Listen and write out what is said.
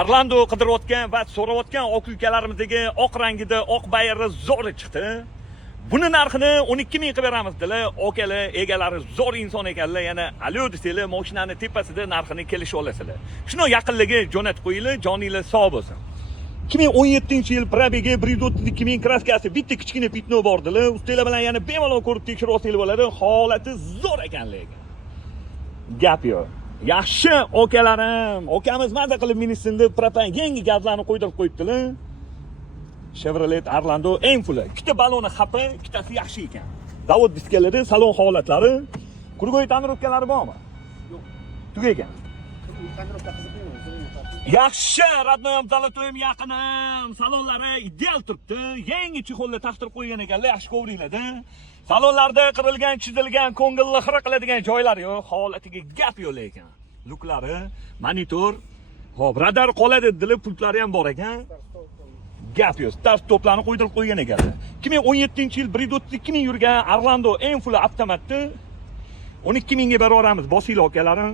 Orlando qidirayotgan va so'rayotgan oq ukalarimizdagi oq rangida oq bayri zo'ri chiqdi. Buni narxini 12 ming qilib beramiz dedilar. Okalar, egalari zo'r inson ekanlar. Yana alyo desanglar, mashinani tepasida narxini kelishib olasizlar. Shuni yaqinligi jo'natib qo'yinglar, joninglar sog' bo'lsin. 2017-yil probegi 132 ming kraskasi bitta kichkina pitno bordilar. Ustalar bilan yana bemalol ko'rib tekshirib olsangiz bo'ladi. Holati zo'r ekanligi. Gap yo'q. Yaxshi okalarim, okamiz maza qilib ministrda propan yangi gazlarni qo'ydirib qo'yibdilar. Chevrolet Orlando eng fuli. Ikkita baloni xafa, ikkitasi yaxshi ekan. Zavod diskalari, salon holatlari, kurgoy tonirovkalari bormi? Yo'q. Tugagan. Tonirovka qiziqmaymi? Yaxshi, radnoyam zalotoyim yaqinim. Salonlari ideal turibdi. Yangi chexollar taqtirib qo'ygan ekanlar, yaxshi ko'ringlar-da. Salonlarda qirilgan, chizilgan, ko'ngilni xira qiladigan joylar yo'q, holatiga gap yo'q lekin. Luklari, monitor, hop, radar qoladi dedilar, pultlari ham bor ekan. Gap yo'q, start toplarni qo'ydirib qo'ygan ekanlar. 2017-yil 132 ming yurgan Orlando eng full avtomatni 12 mingga beraveramiz, bosinglar akalarim.